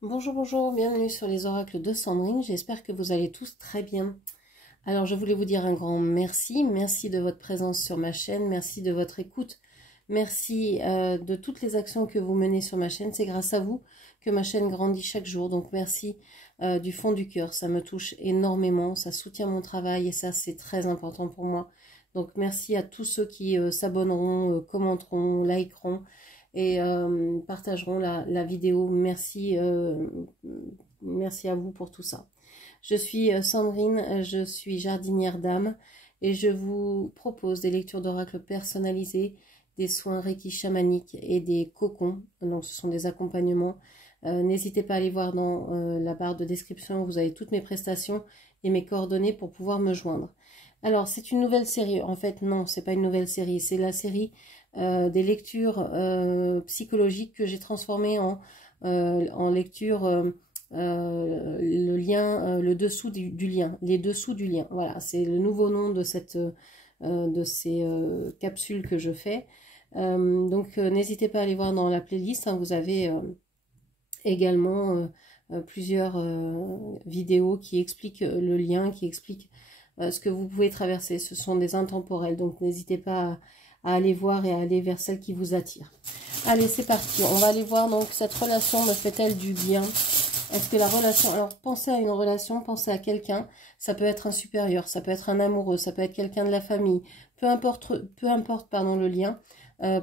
Bonjour, bonjour, bienvenue sur les oracles de Sandrine, j'espère que vous allez tous très bien. Alors je voulais vous dire un grand merci, merci de votre présence sur ma chaîne, merci de votre écoute, merci de toutes les actions que vous menez sur ma chaîne, c'est grâce à vous que ma chaîne grandit chaque jour, donc merci du fond du cœur, ça me touche énormément, ça soutient mon travail et ça c'est très important pour moi. Donc merci à tous ceux qui s'abonneront, commenteront, likeront et partageront la vidéo. Merci, merci à vous pour tout ça. Je suis Sandrine, je suis jardinière d'âme et je vous propose des lectures d'oracle personnalisées, des soins Reiki chamaniques et des cocons. Donc ce sont des accompagnements. N'hésitez pas à aller voir dans la barre de description, vous avez toutes mes prestations et mes coordonnées pour pouvoir me joindre. Alors c'est une nouvelle série, en fait non, c'est pas une nouvelle série, c'est la série des lectures psychologiques que j'ai transformées en lecture le lien, le dessous du lien, les dessous du lien. Voilà, c'est le nouveau nom de ces capsules que je fais. Donc n'hésitez pas à aller voir dans la playlist, hein, vous avez également plusieurs vidéos qui expliquent le lien, qui expliquent ce que vous pouvez traverser. Ce sont des intemporels, donc n'hésitez pas à aller voir et à aller vers celle qui vous attire. Allez, c'est parti. On va aller voir donc cette relation me fait-elle du bien? Est-ce que la relation... Alors, pensez à une relation, pensez à quelqu'un. Ça peut être un supérieur, ça peut être un amoureux, ça peut être quelqu'un de la famille. Peu importe pardon, le lien.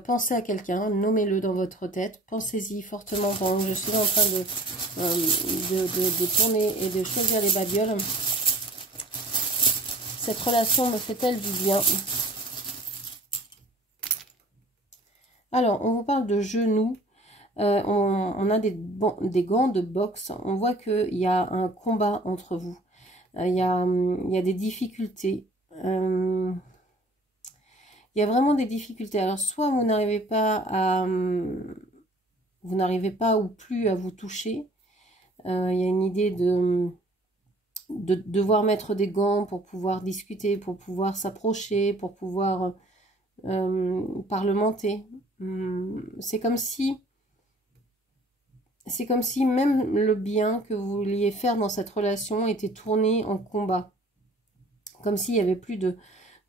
Pensez à quelqu'un, nommez-le dans votre tête. Pensez-y fortement pendant que je suis en train de tourner et de choisir les babioles. Cette relation me fait-elle du bien? Alors, on vous parle de genoux. On a des gants de boxe. On voit qu'il y a un combat entre vous. Il y a des difficultés. Il y a vraiment des difficultés. Alors, soit vous n'arrivez pas ou plus à vous toucher. Il y a une idée de devoir mettre des gants pour pouvoir discuter, pour pouvoir s'approcher, pour pouvoir parlementer. C'est comme si même le bien que vous vouliez faire dans cette relation était tourné en combat. Comme s'il n'y avait plus de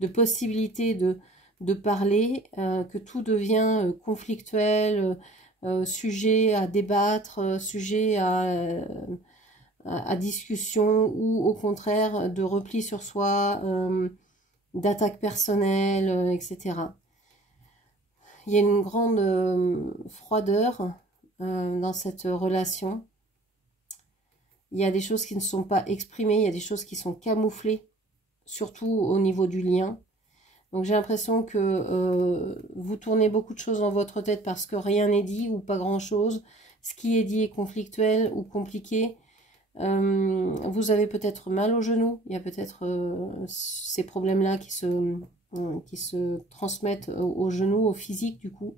possibilité de parler, que tout devient conflictuel, sujet à débattre, sujet à discussion, ou au contraire de repli sur soi, d'attaque personnelle, etc. Il y a une grande froideur dans cette relation. Il y a des choses qui ne sont pas exprimées, il y a des choses qui sont camouflées, surtout au niveau du lien. Donc j'ai l'impression que vous tournez beaucoup de choses dans votre tête parce que rien n'est dit ou pas grand-chose. Ce qui est dit est conflictuel ou compliqué. Vous avez peut-être mal au genou, il y a peut-être ces problèmes-là qui se transmettent au genou, au physique du coup.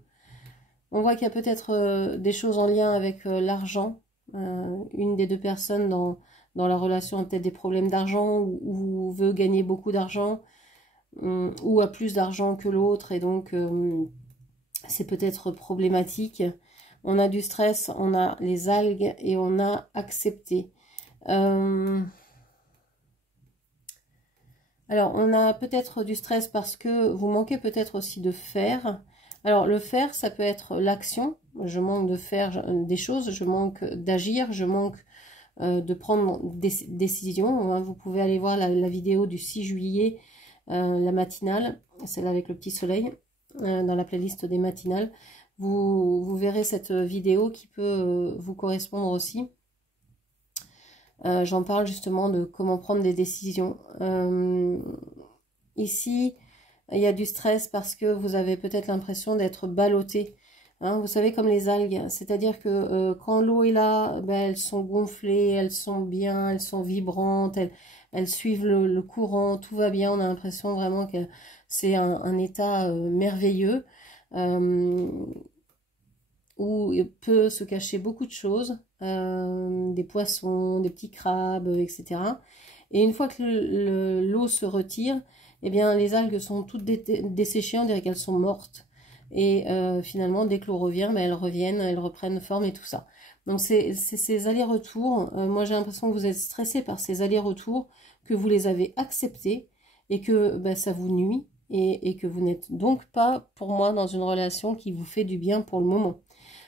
On voit qu'il y a peut-être des choses en lien avec l'argent. Une des deux personnes dans la relation a peut-être des problèmes d'argent ou veut gagner beaucoup d'argent ou a plus d'argent que l'autre et donc c'est peut-être problématique. On a du stress, on a les algues et on a accepté. Alors, on a peut-être du stress parce que vous manquez peut-être aussi de faire. Alors, le faire, ça peut être l'action. Je manque de faire des choses, je manque d'agir, je manque de prendre des décisions. Vous pouvez aller voir la vidéo du 6 juillet, la matinale, celle avec le petit soleil, dans la playlist des matinales. Vous verrez cette vidéo qui peut vous correspondre aussi. J'en parle justement de comment prendre des décisions. Ici, il y a du stress parce que vous avez peut-être l'impression d'être ballotté. Hein, vous savez, comme les algues. C'est-à-dire que quand l'eau est là, ben, elles sont gonflées, elles sont bien, elles sont vibrantes, elles suivent le courant, tout va bien. On a l'impression vraiment que c'est un état merveilleux. Où il peut se cacher beaucoup de choses, des poissons, des petits crabes, etc. Et une fois que l'eau se retire, eh bien les algues sont toutes desséchées, on dirait qu'elles sont mortes. Et finalement, dès que l'eau revient, ben, elles reviennent, elles reprennent forme et tout ça. Donc c'est ces allers-retours. Moi j'ai l'impression que vous êtes stressé par ces allers-retours, que vous les avez acceptés et que bah, ça vous nuit et que vous n'êtes donc pas, pour moi, dans une relation qui vous fait du bien pour le moment.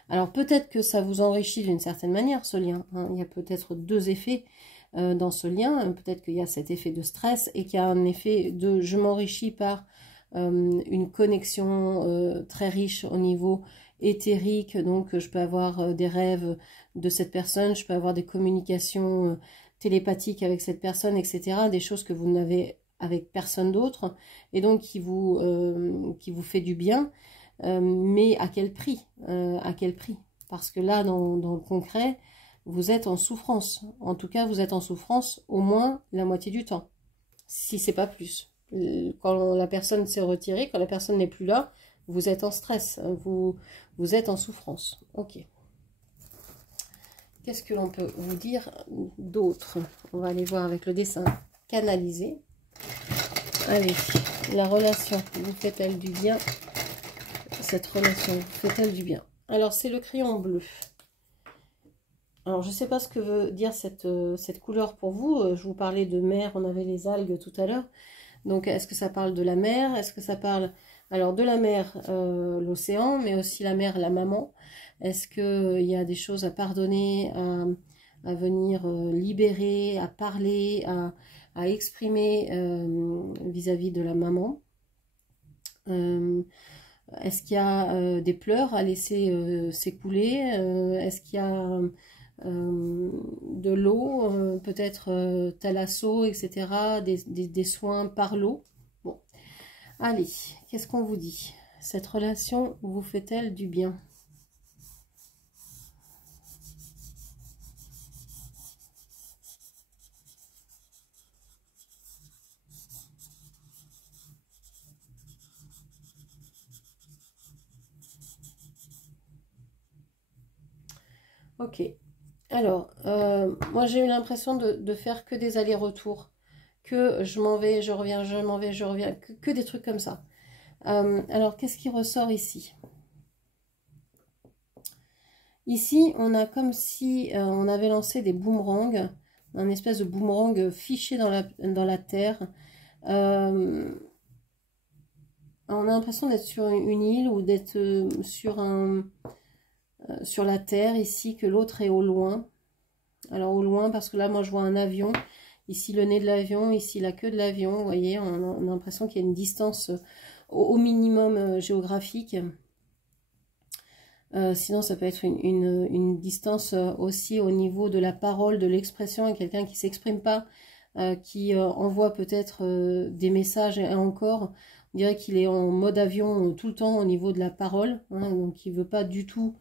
Alors peut-être que ça vous enrichit d'une certaine manière ce lien, hein. Il y a peut-être deux effets dans ce lien. Peut-être qu'il y a cet effet de stress et qu'il y a un effet de je m'enrichis par une connexion très riche au niveau éthérique, donc je peux avoir des rêves de cette personne, je peux avoir des communications télépathiques avec cette personne, etc. Des choses que vous n'avez avec personne d'autre, et donc qui vous fait du bien, mais à quel prix, à quel prix? Parce que là, dans le concret, vous êtes en souffrance. En tout cas, vous êtes en souffrance au moins la moitié du temps, si c'est pas plus. Quand la personne s'est retirée, quand la personne n'est plus là, vous êtes en stress, vous êtes en souffrance. Ok. Qu'est-ce que l'on peut vous dire d'autre? On va aller voir avec le dessin canalisé. Allez, la relation vous fait-elle du bien? Cette relation vous fait-elle du bien? Alors, c'est le crayon bleu. Alors, je ne sais pas ce que veut dire cette couleur pour vous. Je vous parlais de mer, on avait les algues tout à l'heure. Donc, est-ce que ça parle de la mer? Est-ce que ça parle, alors, de la mer, l'océan, mais aussi la mer, la maman? Est-ce qu'il y a des choses à pardonner, à venir libérer, à parler, à exprimer vis-à-vis de la maman? Est-ce qu'il y a des pleurs à laisser s'écouler? Est-ce qu'il y a de l'eau, peut-être thalasso, etc., des soins par l'eau? Bon, allez, qu'est-ce qu'on vous dit? Cette relation vous fait-elle du bien? Ok. Alors, moi j'ai eu l'impression de faire que des allers-retours, que je m'en vais, je reviens, je m'en vais, je reviens, que des trucs comme ça. Alors, qu'est-ce qui ressort ici? Ici, on a comme si on avait lancé des boomerangs, un espèce de boomerang fiché dans la terre. On a l'impression d'être sur une île ou d'être sur la terre ici, que l'autre est au loin. Alors au loin, parce que là, moi, je vois un avion. Ici, le nez de l'avion, ici, la queue de l'avion. Vous voyez, on a l'impression qu'il y a une distance au minimum géographique. Sinon, ça peut être une distance aussi au niveau de la parole, de l'expression. Quelqu'un qui ne s'exprime pas, qui envoie peut-être des messages, et encore, on dirait qu'il est en mode avion tout le temps au niveau de la parole. Hein, donc, il ne veut pas du tout...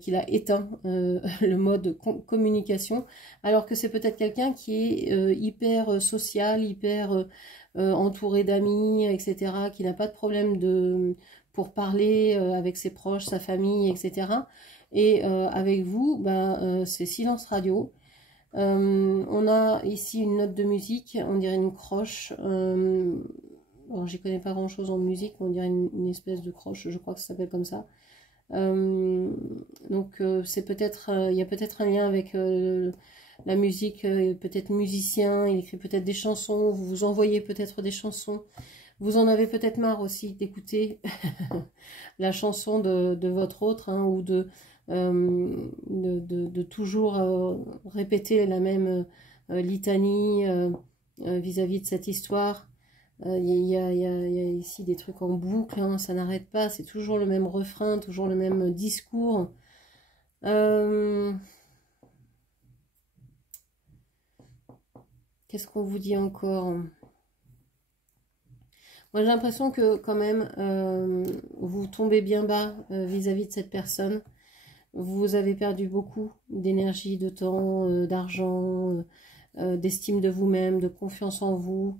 qu'il a éteint le mode communication, alors que c'est peut-être quelqu'un qui est hyper social, hyper entouré d'amis, etc., qui n'a pas de problème pour parler avec ses proches, sa famille, etc. Et avec vous, ben, c'est silence radio. On a ici une note de musique, on dirait une croche. Alors, j'y connais pas grand chose en musique, on dirait une espèce de croche, je crois que ça s'appelle comme ça. Donc c'est peut-être il y a peut-être un lien avec la musique, peut-être musicien, il écrit peut-être des chansons, vous vous envoyez peut-être des chansons, vous en avez peut-être marre aussi d'écouter la chanson de votre autre, hein, ou de toujours répéter la même litanie vis-à-vis de cette histoire. Il y a ici des trucs en boucle, hein, ça n'arrête pas, c'est toujours le même refrain, toujours le même discours. Qu'est-ce qu'on vous dit encore? Moi j'ai l'impression que quand même vous tombez bien bas vis-à-vis de cette personne. Vous avez perdu beaucoup d'énergie, de temps, d'argent, d'estime de vous-même, de confiance en vous.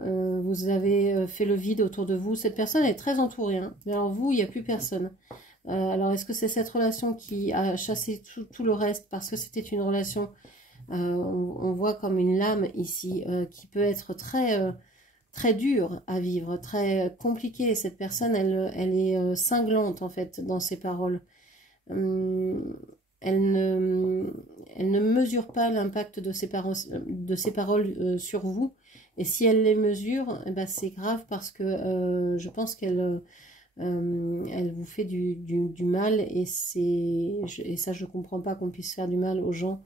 Vous avez fait le vide autour de vous. Cette personne est très entourée, hein. Mais alors vous, il n'y a plus personne. Alors est-ce que c'est cette relation qui a chassé tout le reste parce que c'était une relation, on voit comme une lame ici, qui peut être très dure à vivre, très compliquée. Cette personne, elle est cinglante en fait dans ses paroles. elle ne mesure pas l'impact de ses paroles sur vous. Et si elle les mesure, eh ben c'est grave parce que je pense qu'elle elle vous fait du mal. Et ça, je ne comprends pas qu'on puisse faire du mal aux gens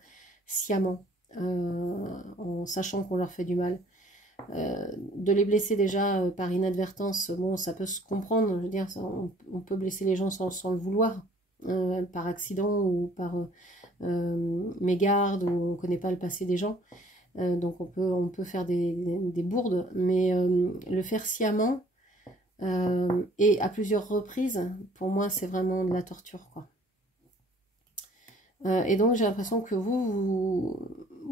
sciemment, en sachant qu'on leur fait du mal. De les blesser déjà par inadvertance, bon, ça peut se comprendre, je veux dire, on peut blesser les gens sans le vouloir, par accident ou par mégarde, ou on ne connaît pas le passé des gens, donc on peut faire des bourdes, mais le faire sciemment et à plusieurs reprises, pour moi c'est vraiment de la torture, quoi. Et donc j'ai l'impression que vous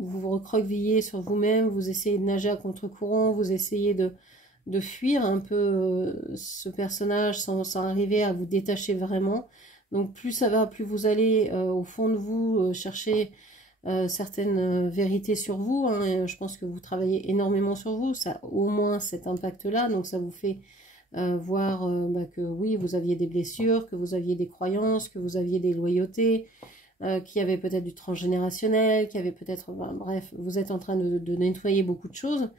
vous recroquevillez sur vous-même, vous essayez de nager à contre-courant, vous essayez de fuir un peu ce personnage sans arriver à vous détacher vraiment. Donc plus ça va, plus vous allez au fond de vous chercher certaines vérités sur vous, hein. Et je pense que vous travaillez énormément sur vous, ça a au moins cet impact-là, donc ça vous fait voir que oui, vous aviez des blessures, que vous aviez des croyances, que vous aviez des loyautés, qu'il y avait peut-être du transgénérationnel, qu'il y avait peut-être... bref, vous êtes en train de nettoyer beaucoup de choses.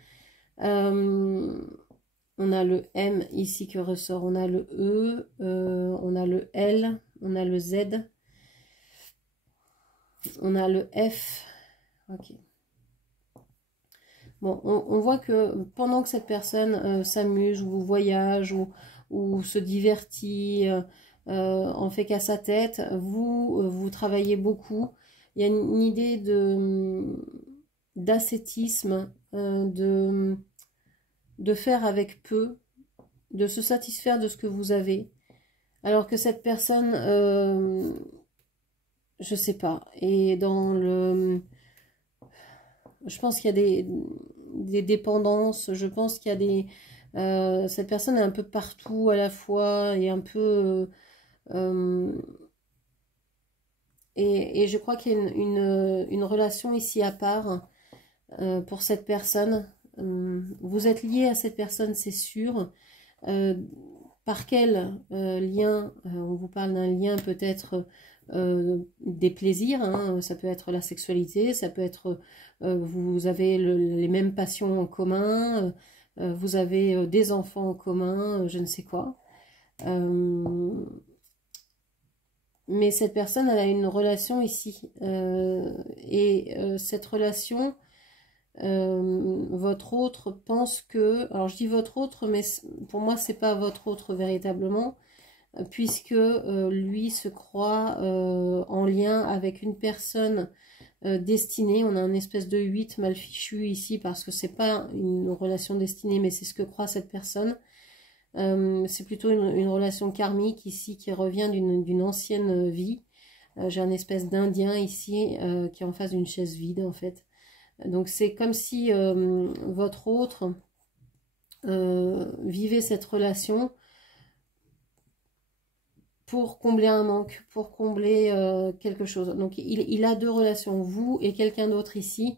On a le M ici qui ressort, on a le E, on a le L, on a le Z, on a le F. Ok. Bon, on voit que pendant que cette personne s'amuse ou voyage ou se divertit, en fait qu'à sa tête, vous travaillez beaucoup. Il y a une idée d'ascétisme, de faire avec peu, de se satisfaire de ce que vous avez. Alors que cette personne, je sais pas, est dans le... Je pense qu'il y a des dépendances, je pense qu'il y a des... cette personne est un peu partout à la fois et un peu... et je crois qu'il y a une relation ici à part pour cette personne. Vous êtes lié à cette personne, c'est sûr. Par quel lien? On vous parle d'un lien peut-être des plaisirs, hein, ça peut être la sexualité, ça peut être vous avez les mêmes passions en commun, vous avez des enfants en commun, je ne sais quoi. Mais cette personne, elle a une relation ici. Cette relation, votre autre pense que... Alors je dis votre autre, mais pour moi, c'est pas votre autre véritablement, puisque lui se croit en lien avec une personne destinée. On a une espèce de 8 mal fichu ici, parce que c'est pas une relation destinée, mais c'est ce que croit cette personne. C'est plutôt une relation karmique ici qui revient d'une ancienne vie. J'ai un espèce d'Indien ici qui est en face d'une chaise vide en fait. Donc c'est comme si votre autre vivait cette relation pour combler un manque, pour combler quelque chose. Donc il a deux relations, vous et quelqu'un d'autre ici,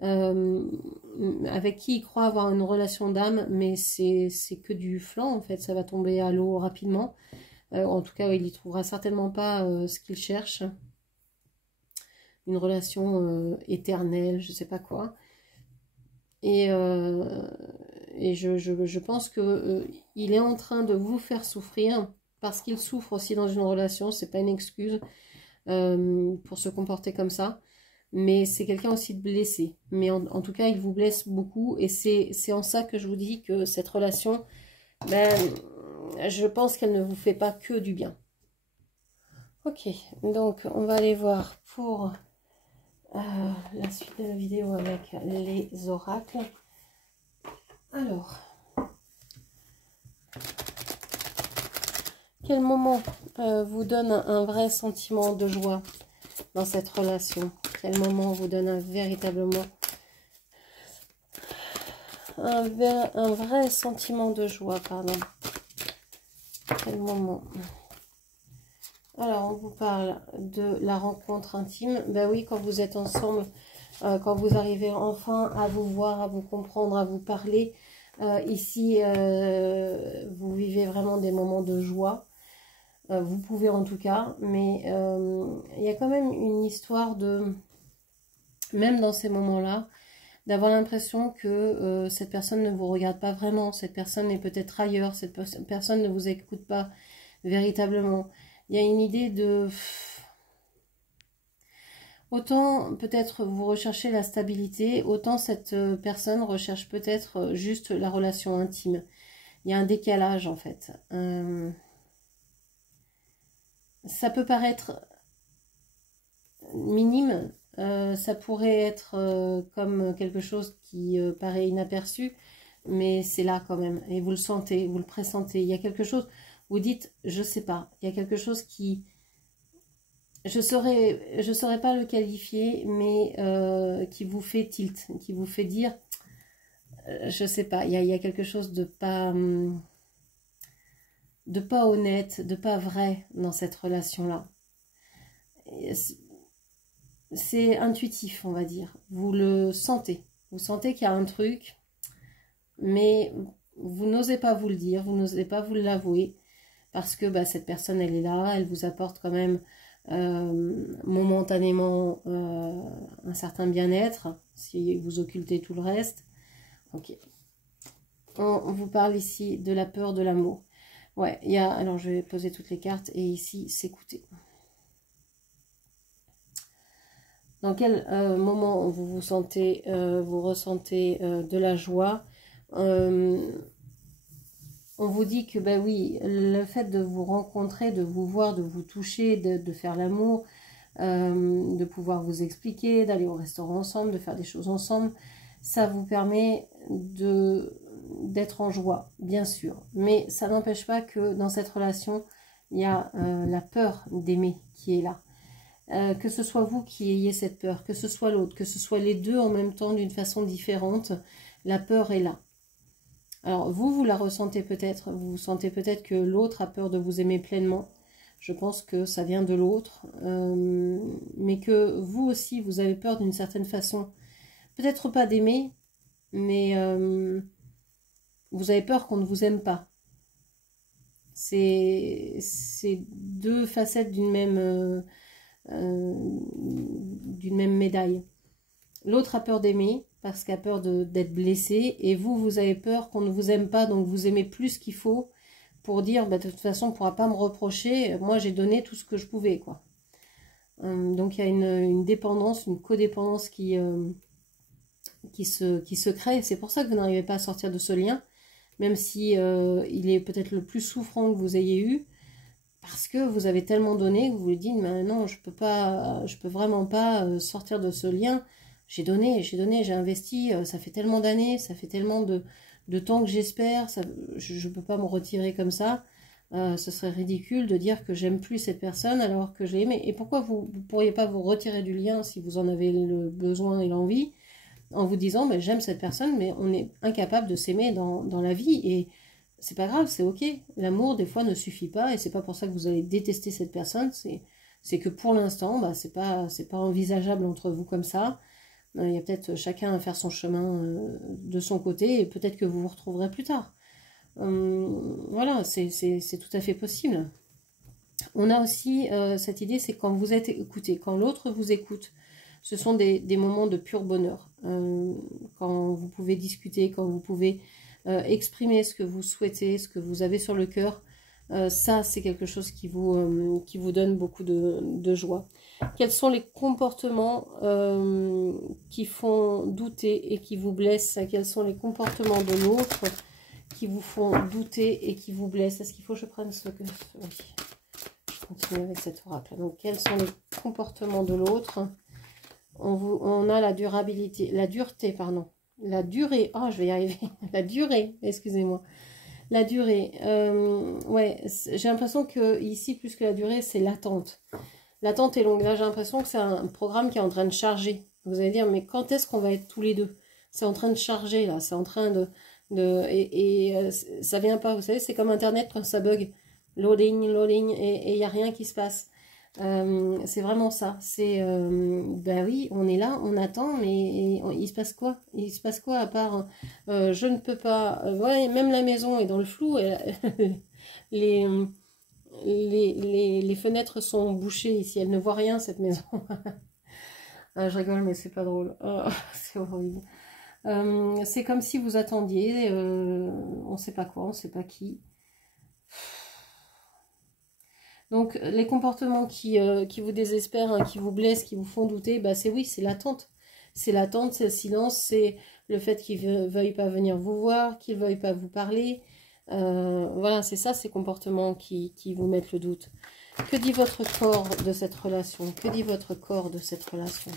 avec qui il croit avoir une relation d'âme, mais c'est que du flan en fait, ça va tomber à l'eau rapidement. En tout cas, il y trouvera certainement pas ce qu'il cherche, une relation éternelle, je sais pas quoi. Et je pense que il est en train de vous faire souffrir parce qu'il souffre aussi dans une relation. C'est pas une excuse pour se comporter comme ça. Mais c'est quelqu'un aussi de blessé. Mais en tout cas, il vous blesse beaucoup. Et c'est en ça que je vous dis que cette relation, ben, je pense qu'elle ne vous fait pas que du bien. Ok, donc on va aller voir pour la suite de la vidéo avec les oracles. Alors, quel moment vous donne un vrai sentiment de joie dans cette relation? Quel moment vous donne véritablement un vrai sentiment de joie, pardon. Quel moment? Alors, on vous parle de la rencontre intime. Ben oui, quand vous êtes ensemble, quand vous arrivez enfin à vous voir, à vous comprendre, à vous parler, ici, vous vivez vraiment des moments de joie. Vous pouvez en tout cas, mais il y a quand même une histoire de, même dans ces moments-là, d'avoir l'impression que cette personne ne vous regarde pas vraiment, cette personne est peut-être ailleurs, cette personne ne vous écoute pas véritablement. Il y a une idée de... Autant peut-être vous recherchez la stabilité, autant cette personne recherche peut-être juste la relation intime. Il y a un décalage en fait. Ça peut paraître minime, ça pourrait être comme quelque chose qui paraît inaperçu, mais c'est là quand même. Et vous le sentez, vous le pressentez. Il y a quelque chose, vous dites, je sais pas, il y a quelque chose qui... je saurais pas le qualifier, mais qui vous fait tilt, qui vous fait dire, je sais pas, il y a quelque chose de pas honnête, de pas vrai dans cette relation-là. C'est intuitif, on va dire. Vous le sentez. Vous sentez qu'il y a un truc, mais vous n'osez pas vous le dire, vous n'osez pas vous l'avouer, parce que bah, cette personne, elle est là, elle vous apporte quand même momentanément un certain bien-être, si vous occultez tout le reste. Ok. On vous parle ici de la peur de l'amour. Ouais, il y a... Alors, je vais poser toutes les cartes, et ici, s'écouter. Dans quel moment vous vous sentez, vous ressentez de la joie, on vous dit que, ben oui, le fait de vous rencontrer, de vous voir, de vous toucher, de faire l'amour, de pouvoir vous expliquer, d'aller au restaurant ensemble, de faire des choses ensemble, ça vous permet d'être en joie, bien sûr. Mais ça n'empêche pas que dans cette relation, il y a la peur d'aimer qui est là. Que ce soit vous qui ayez cette peur, que ce soit l'autre, que ce soit les deux en même temps d'une façon différente, la peur est là. Alors vous la ressentez peut-être, vous sentez peut-être que l'autre a peur de vous aimer pleinement. Je pense que ça vient de l'autre, mais que vous aussi, vous avez peur d'une certaine façon. Peut-être pas d'aimer, mais vous avez peur qu'on ne vous aime pas. C'est deux facettes d'une même médaille. L'autre a peur d'aimer parce qu'il a peur d'être blessé, et vous avez peur qu'on ne vous aime pas, donc vous aimez plus qu'il faut pour dire bah, de toute façon on ne pourra pas me reprocher, moi j'ai donné tout ce que je pouvais quoi. Donc il y a une dépendance, une codépendance qui se crée. C'est pour ça que vous n'arrivez pas à sortir de ce lien, même si il est peut-être le plus souffrant que vous ayez eu, parce que vous avez tellement donné que vous vous dites mais non, je peux vraiment pas sortir de ce lien. J'ai donné, j'ai investi, ça fait tellement d'années, ça fait tellement de temps que j'espère, je ne peux pas me retirer comme ça. Ce serait ridicule de dire que j'aime plus cette personne alors que je l'ai aimée. Et pourquoi vous ne pourriez pas vous retirer du lien si vous en avez le besoin et l'envie, en vous disant mais j'aime cette personne, mais on est incapable de s'aimer dans la vie, et c'est pas grave, c'est ok. L'amour des fois ne suffit pas, et c'est pas pour ça que vous allez détester cette personne, c'est que pour l'instant bah, c'est pas envisageable entre vous comme ça. Il y a peut-être chacun à faire son chemin de son côté, et peut-être que vous vous retrouverez plus tard. Voilà, c'est tout à fait possible. On a aussi cette idée, c'est quand vous êtes écouté, quand l'autre vous écoute, ce sont des moments de pur bonheur. Quand vous pouvez discuter, quand vous pouvez exprimer ce que vous souhaitez, ce que vous avez sur le cœur, ça c'est quelque chose qui vous donne beaucoup de joie. Quels sont les comportements qui font douter et qui vous blessent? Quels sont les comportements de l'autre qui vous font douter et qui vous blessent? Est-ce qu'il faut que je prenne ce que... Oui, je continue avec cet oracle. Donc, quels sont les comportements de l'autre? On a la durabilité, la dureté, pardon. La durée, oh, je vais y arriver. La durée, excusez-moi. La durée, ouais, j'ai l'impression que ici, plus que la durée, c'est l'attente. L'attente est longue. Là, j'ai l'impression que c'est un programme qui est en train de charger. Vous allez dire, mais quand est-ce qu'on va être tous les deux? C'est en train de charger, là. C'est en train ça vient pas, vous savez, c'est comme Internet quand ça bug. Loading, loading, et il n'y a rien qui se passe. C'est vraiment ça. C'est, ben oui, on est là, on attend, mais il se passe quoi? Il se passe quoi à part, je ne peux pas... ouais, même la maison est dans le flou. Les... les fenêtres sont bouchées ici, elle ne voit rien cette maison. Ah, je rigole, mais c'est pas drôle. Oh, c'est horrible. C'est comme si vous attendiez, on sait pas quoi, on sait pas qui. Donc les comportements qui vous désespèrent, hein, qui vous blessent, qui vous font douter, bah c'est oui, c'est l'attente. C'est l'attente, c'est le silence, c'est le fait qu'ils ne veuillent pas venir vous voir, qu'ils ne veuillent pas vous parler. Voilà, c'est ça, ces comportements qui vous mettent le doute. Que dit votre corps de cette relation? Que dit votre corps de cette relation?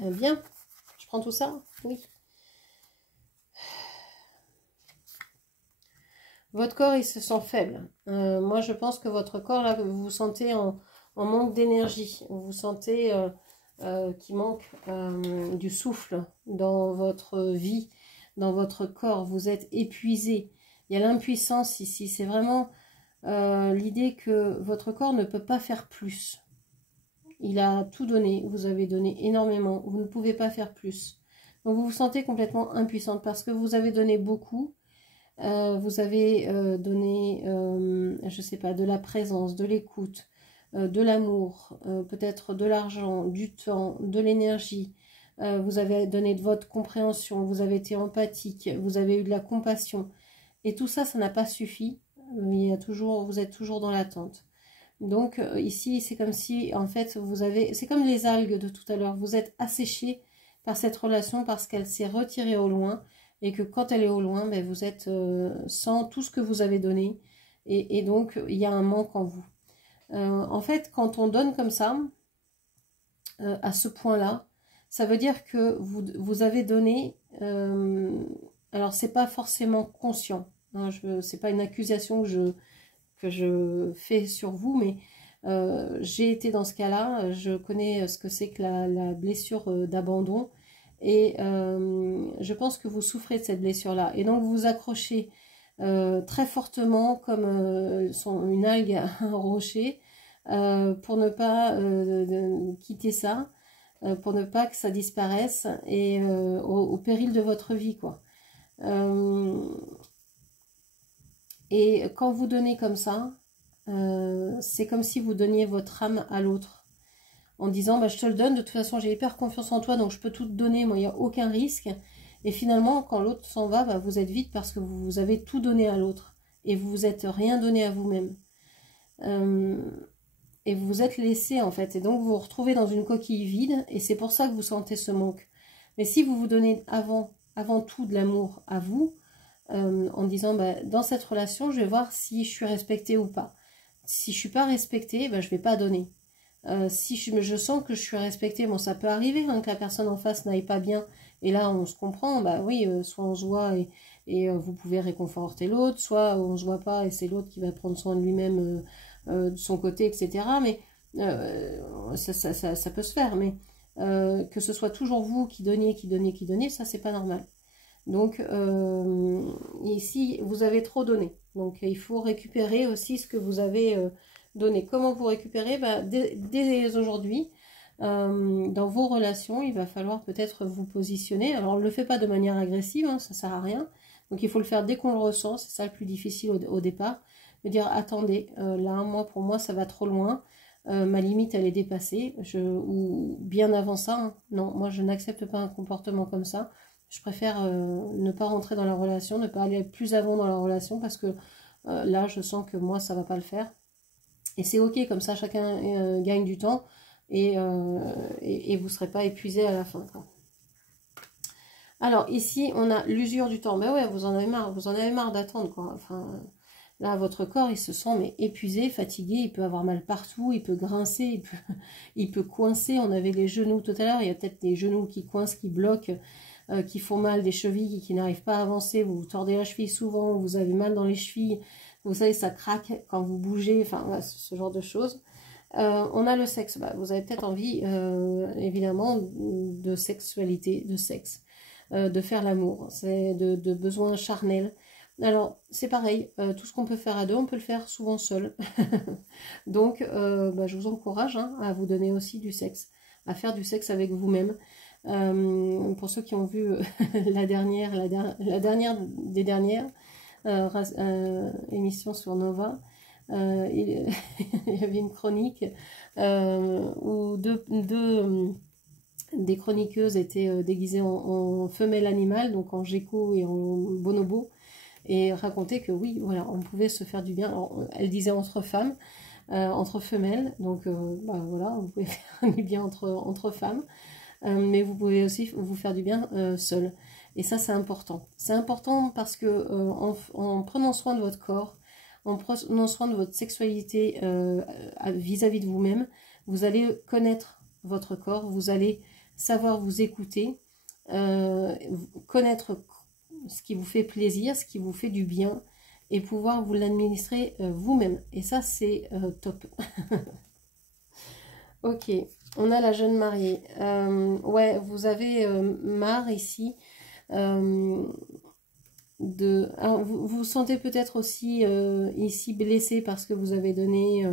Bien, je prends tout ça? Oui. Votre corps, il se sent faible. Moi, je pense que votre corps, là, vous vous sentez en manque d'énergie. Vous vous sentez qu'il manque du souffle dans votre vie, dans votre corps. Vous êtes épuisé. Il y a l'impuissance ici. C'est vraiment l'idée que votre corps ne peut pas faire plus. Il a tout donné. Vous avez donné énormément. Vous ne pouvez pas faire plus. Donc, vous vous sentez complètement impuissante parce que vous avez donné beaucoup. Vous avez donné, je sais pas, de la présence, de l'écoute, de l'amour, peut-être de l'argent, du temps, de l'énergie. Vous avez donné de votre compréhension, vous avez été empathique, vous avez eu de la compassion. Et tout ça, ça n'a pas suffi. Il y a toujours, vous êtes toujours dans l'attente. Donc ici, c'est comme si, en fait, vous avez, c'est comme les algues de tout à l'heure. Vous êtes asséché par cette relation parce qu'elle s'est retirée au loin. Et que quand elle est au loin, ben, vous êtes sans tout ce que vous avez donné. Et donc, il y a un manque en vous. En fait, quand on donne comme ça, à ce point-là, ça veut dire que vous avez donné... alors, c'est pas forcément conscient. Hein, c'est pas une accusation que je fais sur vous, mais j'ai été dans ce cas-là. Je connais ce que c'est que la blessure d'abandon. Et je pense que vous souffrez de cette blessure-là. Et donc vous vous accrochez très fortement comme une algue à un rocher pour ne pas quitter ça, pour ne pas que ça disparaisse et au péril de votre vie, quoi. Et quand vous donnez comme ça, c'est comme si vous donniez votre âme à l'autre. En disant, bah, je te le donne, de toute façon j'ai hyper confiance en toi, donc je peux tout te donner, moi il n'y a aucun risque. Et finalement, quand l'autre s'en va, bah, vous êtes vide parce que vous avez tout donné à l'autre. Et vous vous êtes rien donné à vous-même. Et vous vous êtes laissé en fait. Et donc vous vous retrouvez dans une coquille vide, et c'est pour ça que vous sentez ce manque. Mais si vous vous donnez avant tout de l'amour à vous, en disant, bah, dans cette relation, je vais voir si je suis respectée ou pas. Si je ne suis pas respectée, bah, je ne vais pas donner. Si je sens que je suis respectée, bon ça peut arriver hein, que la personne en face n'aille pas bien, et là on se comprend, bah oui, soit on se voit et vous pouvez réconforter l'autre, soit on se voit pas et c'est l'autre qui va prendre soin de lui-même de son côté, etc. Mais ça peut se faire, mais que ce soit toujours vous qui donniez, ça c'est pas normal. Donc ici vous avez trop donné, donc il faut récupérer aussi ce que vous avez donné. Comment vous récupérez? Bah, dès aujourd'hui, dans vos relations, il va falloir peut-être vous positionner. Alors, on ne le fait pas de manière agressive, hein, ça ne sert à rien. Donc, il faut le faire dès qu'on le ressent. C'est ça le plus difficile au départ. De dire, attendez, là, pour moi, ça va trop loin. Ma limite, elle est dépassée. Ou bien avant ça, hein. Non, moi, je n'accepte pas un comportement comme ça. Je préfère ne pas rentrer dans la relation, ne pas aller plus avant dans la relation parce que là, je sens que moi, ça ne va pas le faire. Et c'est ok, comme ça chacun gagne du temps et vous ne serez pas épuisé à la fin, quoi. Alors ici on a l'usure du temps. Ben ouais, vous en avez marre d'attendre, quoi. Enfin, là votre corps il se sent mais épuisé, fatigué, il peut avoir mal partout, il peut grincer, il peut coincer. On avait les genoux tout à l'heure, il y a peut-être des genoux qui coincent, qui bloquent, qui font mal, des chevilles qui n'arrivent pas à avancer, vous vous tordez la cheville souvent, vous avez mal dans les chevilles. Vous savez, ça craque quand vous bougez, enfin, voilà, ce genre de choses. On a le sexe. Bah, vous avez peut-être envie, évidemment, de sexualité, de sexe, de faire l'amour. C'est de besoins charnels. Alors, c'est pareil, tout ce qu'on peut faire à deux, on peut le faire souvent seul. Donc, bah, je vous encourage hein, à vous donner aussi du sexe, à faire du sexe avec vous-même. Pour ceux qui ont vu la dernière des dernières, émission sur Nova, il, il y avait une chronique où des chroniqueuses étaient déguisées en femelle animale, donc en gecko et en bonobo, et racontaient que oui, voilà, on pouvait se faire du bien. Alors, elle disait entre femmes, entre femelles, donc bah, voilà, vous pouvez faire du bien entre femmes, mais vous pouvez aussi vous faire du bien seul. Et ça, c'est important. C'est important parce que en prenant soin de votre corps, en prenant soin de votre sexualité vis-à-vis de vous-même, vous allez connaître votre corps, vous allez savoir vous écouter, connaître ce qui vous fait plaisir, ce qui vous fait du bien, et pouvoir vous l'administrer vous-même. Et ça, c'est top. Ok, on a la jeune mariée. Ouais, vous avez marre ici Alors, vous vous sentez peut-être aussi ici blessé parce que vous avez donné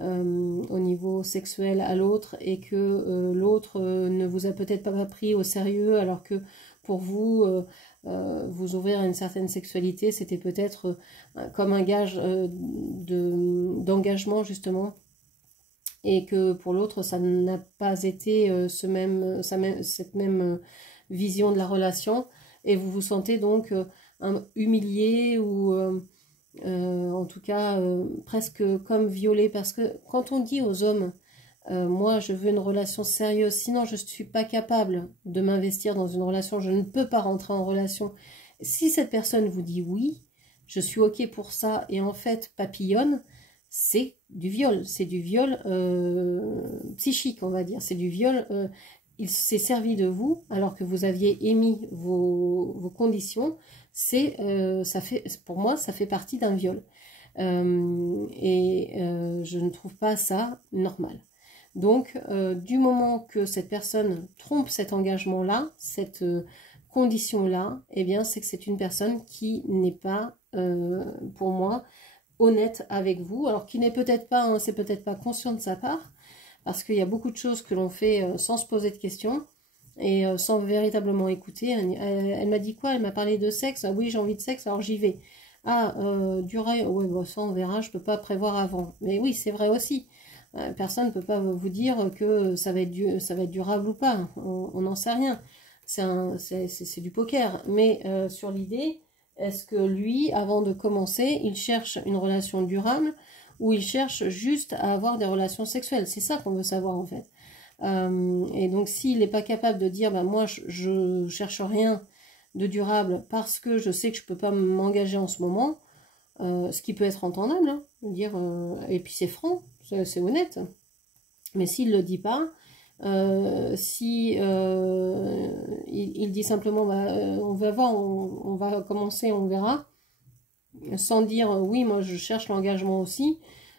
au niveau sexuel à l'autre et que l'autre ne vous a peut-être pas pris au sérieux alors que pour vous, vous ouvrir à une certaine sexualité, c'était peut-être comme un gage d'engagement justement et que pour l'autre, ça n'a pas été cette même vision de la relation et vous vous sentez donc humilié ou en tout cas presque comme violé parce que quand on dit aux hommes moi je veux une relation sérieuse sinon je ne suis pas capable de m'investir dans une relation, je ne peux pas rentrer en relation, si cette personne vous dit oui je suis ok pour ça et en fait papillonne, c'est du viol psychique on va dire, c'est du viol il s'est servi de vous alors que vous aviez émis vos conditions, ça fait, pour moi, ça fait partie d'un viol. Je ne trouve pas ça normal. Donc, du moment que cette personne trompe cet engagement-là, cette condition-là, eh bien, c'est que c'est une personne qui n'est pas, pour moi, honnête avec vous. Alors, qui n'est peut-être pas, hein, c'est peut-être pas conscient de sa part, parce qu'il y a beaucoup de choses que l'on fait sans se poser de questions et sans véritablement écouter. Elle m'a dit quoi? Elle m'a parlé de sexe. Ah oui, j'ai envie de sexe, alors j'y vais. Ah, du rail, ouais, bon, ça on verra, je peux pas prévoir avant. Mais oui, c'est vrai aussi. Personne ne peut pas vous dire que ça va être durable ou pas. On n'en sait rien. C'est du poker. Mais sur l'idée, est-ce que lui, avant de commencer, il cherche une relation durable ou il cherche juste à avoir des relations sexuelles? C'est ça qu'on veut savoir en fait. Et donc s'il n'est pas capable de dire bah, moi je cherche rien de durable parce que je sais que je peux pas m'engager en ce moment, ce qui peut être entendable, hein, dire, et puis c'est franc, c'est honnête. Mais s'il le dit pas, si il dit simplement bah, on va voir, on va commencer, on verra, sans dire oui moi je cherche l'engagement aussi,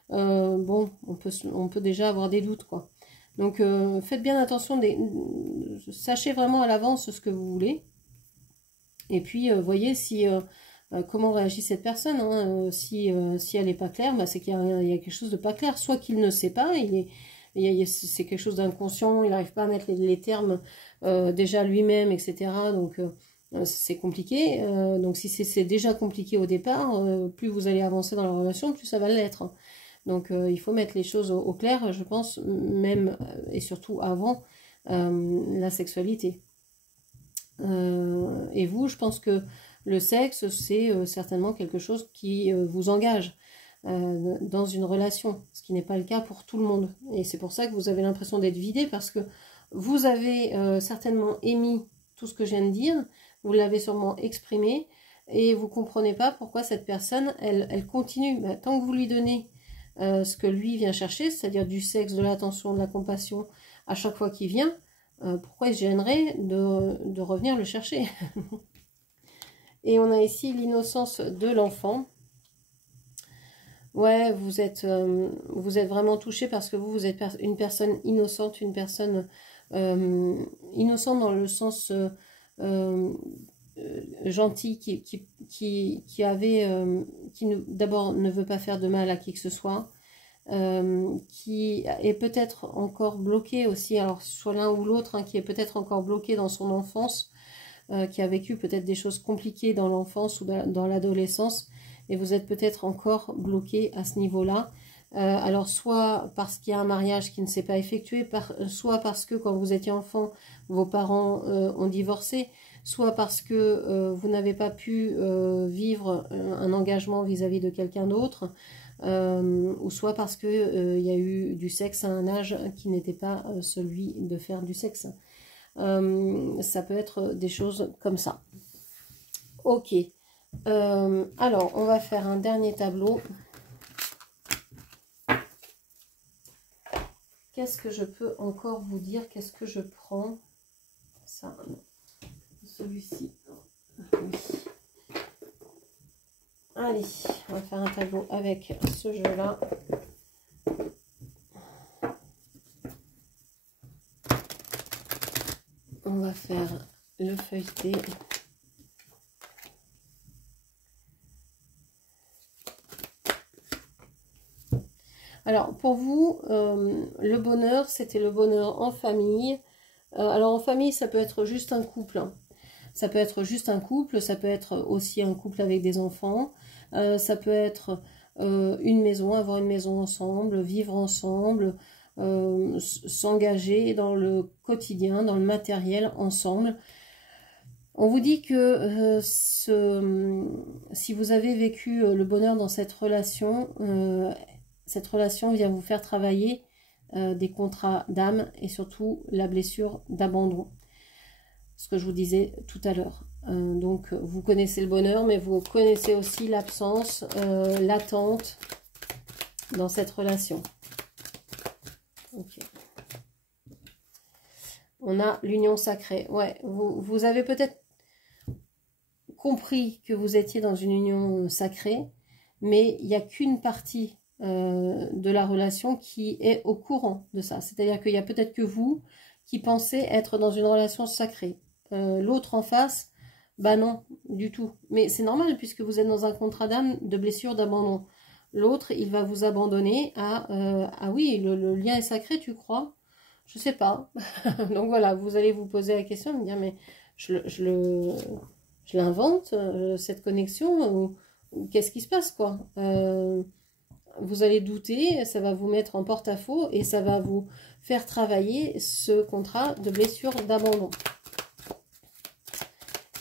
bon on peut déjà avoir des doutes quoi. Donc faites bien attention, sachez vraiment à l'avance ce que vous voulez et puis voyez si comment réagit cette personne, hein. Si elle n'est pas claire, bah, c'est qu'il y a quelque chose de pas clair, soit qu'il ne sait pas, c'est quelque chose d'inconscient, il n'arrive pas à mettre les termes déjà lui-même, etc. Donc c'est compliqué. Donc si c'est déjà compliqué au départ, plus vous allez avancer dans la relation, plus ça va l'être. Donc il faut mettre les choses au clair, je pense, même et surtout avant la sexualité. Et vous, je pense que le sexe, c'est certainement quelque chose qui vous engage dans une relation, ce qui n'est pas le cas pour tout le monde. Et c'est pour ça que vous avez l'impression d'être vidé, parce que vous avez certainement émis tout ce que je viens de dire, vous l'avez sûrement exprimé, et vous ne comprenez pas pourquoi cette personne, elle continue. Bah, tant que vous lui donnez ce que lui vient chercher, c'est-à-dire du sexe, de l'attention, de la compassion, à chaque fois qu'il vient, pourquoi il se gênerait de revenir le chercher? Et on a ici l'innocence de l'enfant. Ouais, vous êtes vraiment touché parce que vous êtes une personne innocente, une personne innocente dans le sens gentil qui avait qui d'abord ne veut pas faire de mal à qui que ce soit, qui est peut-être encore bloqué aussi, alors soit l'un ou l'autre, hein, qui est peut-être encore bloqué dans son enfance, qui a vécu peut-être des choses compliquées dans l'enfance ou dans l'adolescence et vous êtes peut-être encore bloqué à ce niveau-là. Alors soit parce qu'il y a un mariage qui ne s'est pas effectué, soit parce que quand vous étiez enfant, vos parents ont divorcé, soit parce que vous n'avez pas pu vivre un engagement vis-à-vis de quelqu'un d'autre, ou soit parce que il y a eu du sexe à un âge qui n'était pas celui de faire du sexe. Ça peut être des choses comme ça. Ok. Alors, on va faire un dernier tableau. Qu'est-ce que je peux encore vous dire? Qu'est-ce que je prends? Ça, non. Celui-ci. Oui. Allez, on va faire un tableau avec ce jeu-là. On va faire le feuilleté. Alors, pour vous, le bonheur, c'était le bonheur en famille. Alors, en famille, ça peut être juste un couple. Hein. Ça peut être juste un couple, ça peut être aussi un couple avec des enfants. Ça peut être une maison, avoir une maison ensemble, vivre ensemble, s'engager dans le quotidien, dans le matériel ensemble. On vous dit que si vous avez vécu le bonheur dans cette relation vient vous faire travailler des contrats d'âme et surtout la blessure d'abandon. Ce que je vous disais tout à l'heure. Donc, vous connaissez le bonheur, mais vous connaissez aussi l'absence, l'attente dans cette relation. Ok. On a l'union sacrée. Ouais, vous avez peut-être compris que vous étiez dans une union sacrée, mais il n'y a qu'une partie de la relation qui est au courant de ça. C'est-à-dire qu'il y a peut-être que vous qui pensez être dans une relation sacrée. L'autre en face, bah non, du tout. Mais c'est normal puisque vous êtes dans un contrat d'âme de blessure, d'abandon. L'autre, il va vous abandonner à ah oui, le lien est sacré, tu crois? Je sais pas. Donc voilà, vous allez vous poser la question, me dire mais je l'invente cette connexion ou qu'est-ce qui se passe quoi? Vous allez douter, ça va vous mettre en porte-à-faux et ça va vous faire travailler ce contrat de blessure d'abandon.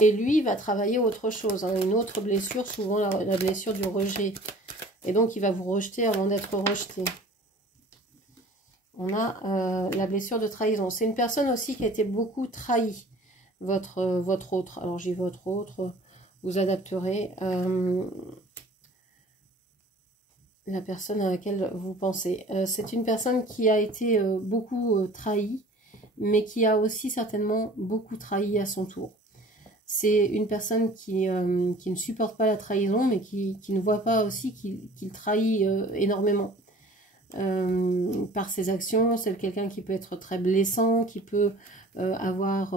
Et lui va travailler autre chose, hein, une autre blessure, souvent la blessure du rejet. Et donc il va vous rejeter avant d'être rejeté. On a la blessure de trahison. C'est une personne aussi qui a été beaucoup trahie, votre autre. Alors j'ai votre autre, vous adapterez la personne à laquelle vous pensez. C'est une personne qui a été beaucoup trahie, mais qui a aussi certainement beaucoup trahi à son tour. C'est une personne qui ne supporte pas la trahison, mais qui ne voit pas aussi qu'il trahit énormément par ses actions. C'est quelqu'un qui peut être très blessant, qui peut avoir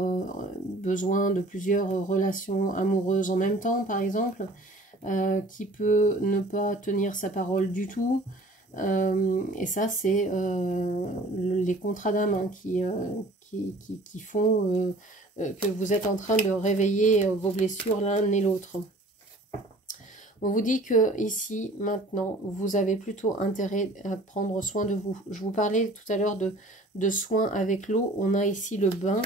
besoin de plusieurs relations amoureuses en même temps, par exemple, qui peut ne pas tenir sa parole du tout. Et ça, c'est les contrats d'âme hein, qui font... que vous êtes en train de réveiller vos blessures l'un et l'autre. On vous dit que ici, maintenant, vous avez plutôt intérêt à prendre soin de vous. Je vous parlais tout à l'heure de soins avec l'eau. On a ici le bain.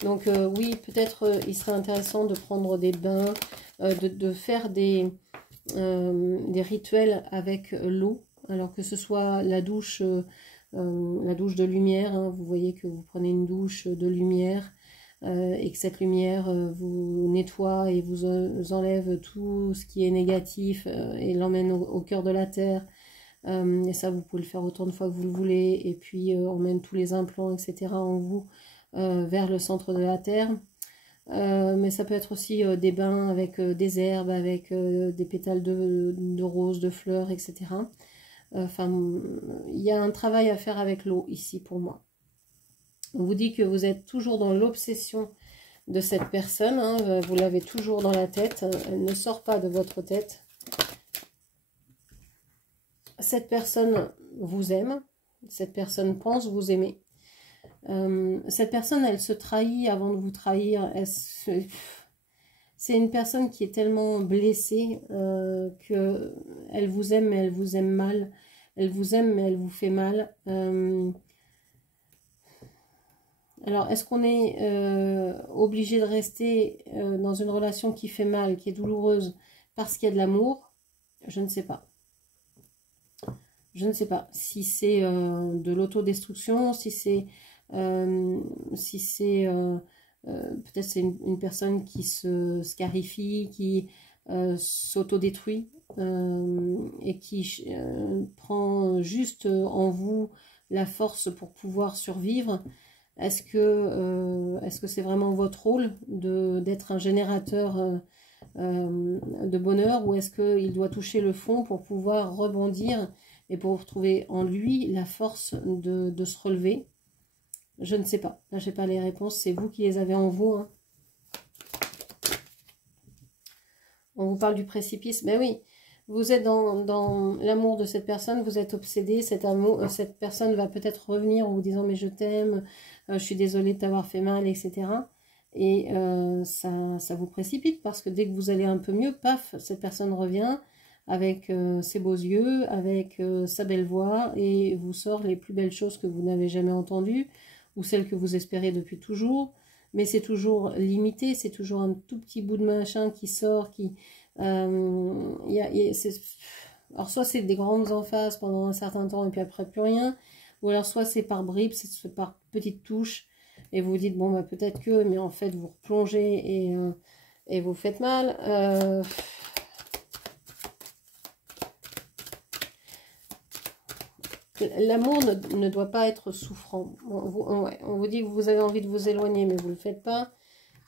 Donc oui, peut-être il serait intéressant de prendre des bains, de faire des rituels avec l'eau. Alors que ce soit la douche de lumière. Hein, vous voyez que vous prenez une douche de lumière. Et que cette lumière vous nettoie et vous enlève tout ce qui est négatif et l'emmène au cœur de la terre. Et ça, vous pouvez le faire autant de fois que vous le voulez. Et puis, emmène tous les implants, etc. en vous vers le centre de la terre. Mais ça peut être aussi des bains avec des herbes, avec des pétales de roses, de fleurs, etc. Enfin, il y a un travail à faire avec l'eau ici pour moi. On vous dit que vous êtes toujours dans l'obsession de cette personne. Hein, vous l'avez toujours dans la tête. Elle ne sort pas de votre tête. Cette personne vous aime. Cette personne pense vous aimer. Cette personne, elle se trahit avant de vous trahir. C'est une personne qui est tellement blessée que elle vous aime, mais elle vous aime mal. Elle vous aime, mais elle vous fait mal. Alors, est-ce qu'on est obligé de rester dans une relation qui fait mal, qui est douloureuse, parce qu'il y a de l'amour? Je ne sais pas. Je ne sais pas si c'est de l'autodestruction, si c'est peut-être c'est une personne qui se scarifie, qui s'autodétruit et qui prend juste en vous la force pour pouvoir survivre. Est-ce que c'est vraiment votre rôle d'être un générateur de bonheur, ou est-ce qu'il doit toucher le fond pour pouvoir rebondir et pour trouver en lui la force de se relever? Je ne sais pas. Là, je n'ai pas les réponses. C'est vous qui les avez en vous. Hein. On vous parle du précipice. Ben oui, vous êtes dans l'amour de cette personne. Vous êtes obsédé. Cette personne va peut-être revenir en vous disant « mais je t'aime, je suis désolée de t'avoir fait mal, etc. » Et ça vous précipite parce que dès que vous allez un peu mieux, paf, cette personne revient avec ses beaux yeux, avec sa belle voix et vous sort les plus belles choses que vous n'avez jamais entendues ou celles que vous espérez depuis toujours. Mais c'est toujours limité, c'est toujours un tout petit bout de machin qui sort, alors soit c'est des grandes emphases pendant un certain temps et puis après plus rien, ou alors soit c'est par bribes, c'est par petites touches, et vous vous dites, bon, bah, peut-être que, mais en fait, vous replongez et vous faites mal. L'amour ne doit pas être souffrant. On vous dit que vous avez envie de vous éloigner, mais vous ne le faites pas,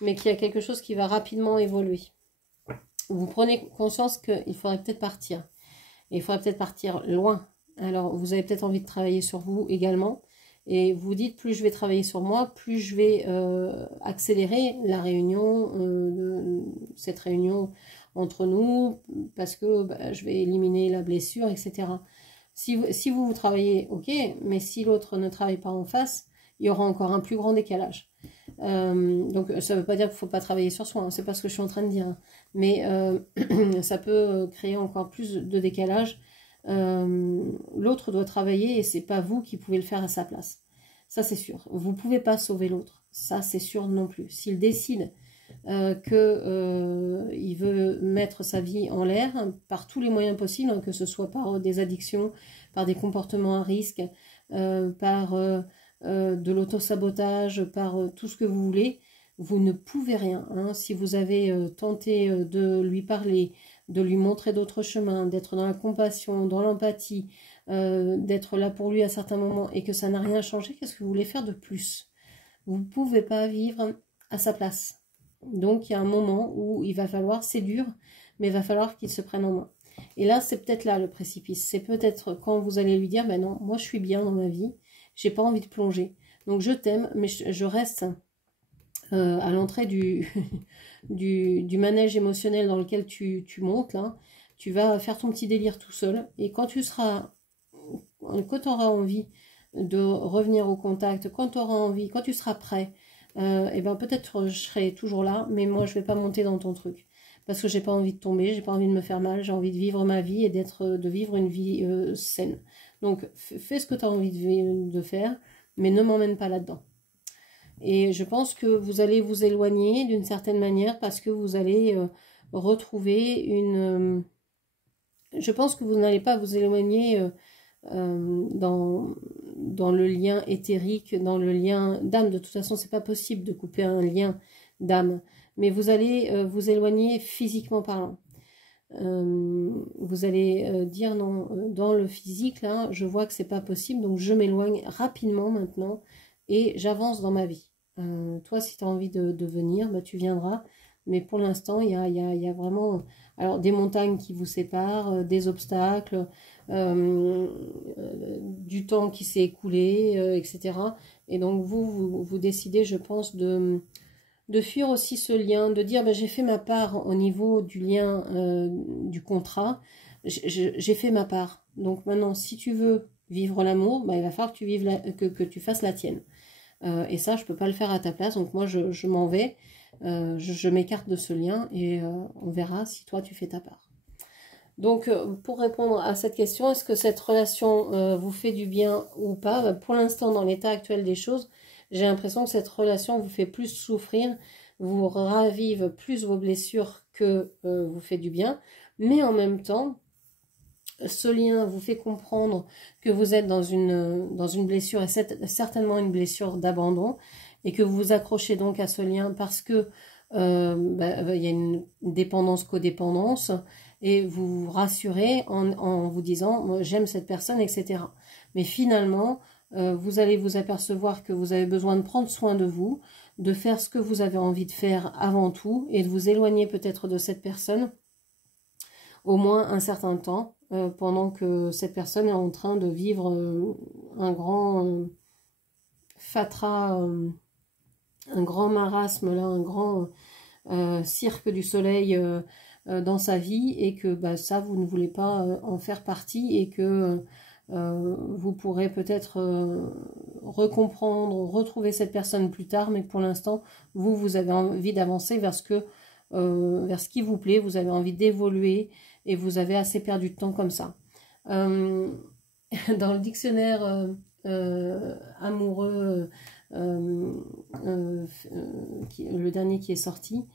mais qu'il y a quelque chose qui va rapidement évoluer. Vous prenez conscience qu'il faudrait peut-être partir. Et il faudrait peut-être partir loin. Alors, vous avez peut-être envie de travailler sur vous également. Et vous dites, plus je vais travailler sur moi, plus je vais accélérer la réunion, cette réunion entre nous, parce que bah, je vais éliminer la blessure, etc. Si vous travaillez, ok, mais si l'autre ne travaille pas en face, il y aura encore un plus grand décalage. Donc ça ne veut pas dire qu'il ne faut pas travailler sur soi, hein, c'est pas ce que je suis en train de dire, hein. Mais ça peut créer encore plus de décalage. L'autre doit travailler et c'est pas vous qui pouvez le faire à sa place. Ça c'est sûr. Vous ne pouvez pas sauver l'autre. Ça c'est sûr non plus. S'il décide qu'il veut mettre sa vie en l'air par tous les moyens possibles, hein, que ce soit par des addictions, par des comportements à risque, par de l'autosabotage, par tout ce que vous voulez, vous ne pouvez rien. Hein. Si vous avez tenté de lui parler, de lui montrer d'autres chemins, d'être dans la compassion, dans l'empathie, d'être là pour lui à certains moments et que ça n'a rien changé, qu'est-ce que vous voulez faire de plus? Vous ne pouvez pas vivre à sa place. Donc il y a un moment où il va falloir, c'est dur, mais il va falloir qu'il se prenne en main. Et là, c'est peut-être là le précipice. C'est peut-être quand vous allez lui dire, ben non, moi je suis bien dans ma vie, j'ai pas envie de plonger. Donc je t'aime, mais je reste à l'entrée du manège émotionnel dans lequel tu montes là. Tu vas faire ton petit délire tout seul. Et quand tu auras envie de revenir au contact, quand tu auras envie, quand tu seras prêt, et ben peut-être je serai toujours là, mais moi je vais pas monter dans ton truc. Parce que j'ai pas envie de tomber, j'ai pas envie de me faire mal, j'ai envie de vivre ma vie et de vivre une vie saine. Donc fais ce que tu as envie de faire, mais ne m'emmène pas là-dedans. Et je pense que vous allez vous éloigner d'une certaine manière parce que vous allez retrouver une... je pense que vous n'allez pas vous éloigner dans le lien éthérique, dans le lien d'âme. De toute façon, c'est pas possible de couper un lien d'âme. Mais vous allez vous éloigner physiquement parlant. Vous allez dire non, dans le physique, là, je vois que c'est pas possible, donc je m'éloigne rapidement maintenant et j'avance dans ma vie. Toi, si tu as envie de venir, bah, tu viendras. Mais pour l'instant, il y a vraiment alors, des montagnes qui vous séparent, des obstacles, du temps qui s'est écoulé, etc. Et donc, vous décidez, je pense, de fuir aussi ce lien, de dire, bah, j'ai fait ma part au niveau du lien du contrat, j'ai fait ma part. Donc maintenant, si tu veux vivre l'amour, bah, il va falloir que tu, que tu fasses la tienne. Et ça, je ne peux pas le faire à ta place, donc moi, je m'en vais. je m'écarte de ce lien et on verra si toi tu fais ta part. Donc, pour répondre à cette question, est-ce que cette relation vous fait du bien ou pas? Pour l'instant, dans l'état actuel des choses, j'ai l'impression que cette relation vous fait plus souffrir, vous ravive plus vos blessures que vous fait du bien. Mais en même temps, ce lien vous fait comprendre que vous êtes dans une blessure, et c'est certainement une blessure d'abandon, et que vous vous accrochez donc à ce lien parce que y a une dépendance, codépendance, et vous vous rassurez en vous disant j'aime cette personne, etc. Mais finalement, vous allez vous apercevoir que vous avez besoin de prendre soin de vous, de faire ce que vous avez envie de faire avant tout, et de vous éloigner peut-être de cette personne au moins un certain temps, pendant que cette personne est en train de vivre un grand fatras, un grand marasme, là, un grand cirque du soleil dans sa vie, et que ça, vous ne voulez pas en faire partie, et que vous pourrez peut-être recomprendre, retrouver cette personne plus tard, mais que pour l'instant, vous avez envie d'avancer vers ce qui vous plaît, vous avez envie d'évoluer, et vous avez assez perdu de temps comme ça. Dans le dictionnaire amoureux, le dernier qui est sorti,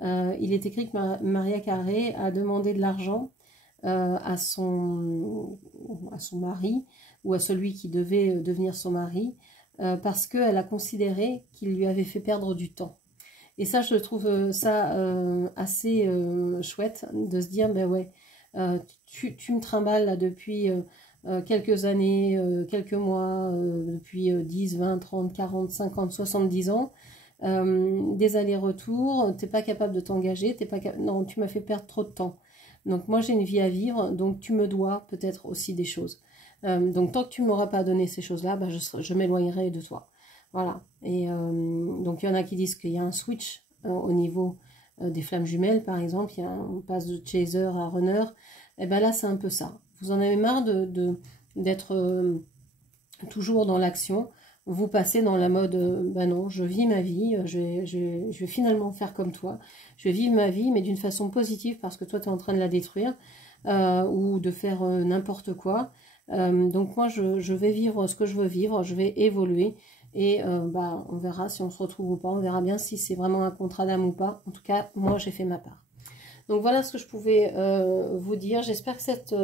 il est écrit que Maria Carré a demandé de l'argent à son mari, ou à celui qui devait devenir son mari, parce qu'elle a considéré qu'il lui avait fait perdre du temps. Et ça, je trouve ça assez chouette de se dire, ben ouais, tu me trimbales là depuis quelques années, quelques mois, depuis 10, 20, 30, 40, 50, 70 ans, des allers-retours, t'es pas capable de t'engager, non, tu m'as fait perdre trop de temps. Donc moi j'ai une vie à vivre, donc tu me dois peut-être aussi des choses. Donc tant que tu ne m'auras pas donné ces choses-là, je m'éloignerai de toi. Voilà. Et donc il y en a qui disent qu'il y a un switch au niveau des flammes jumelles, par exemple, on passe de chaser à runner. Et bien là c'est un peu ça. Vous en avez marre d'être toujours dans l'action. Vous passez dans la mode, non, je vis ma vie, je vais finalement faire comme toi. Je vais vivre ma vie, mais d'une façon positive, parce que toi tu es en train de la détruire, ou de faire n'importe quoi. Donc moi je vais vivre ce que je veux vivre, je vais évoluer, et on verra si on se retrouve ou pas, on verra bien si c'est vraiment un contrat d'âme ou pas. En tout cas, moi j'ai fait ma part. Donc voilà ce que je pouvais vous dire. J'espère que cette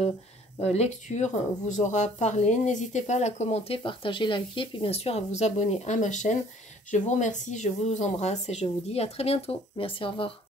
lecture vous aura parlé. N'hésitez pas à la commenter, partager, liker, puis bien sûr à vous abonner à ma chaîne. Je vous remercie, je vous embrasse et je vous dis à très bientôt. Merci, au revoir.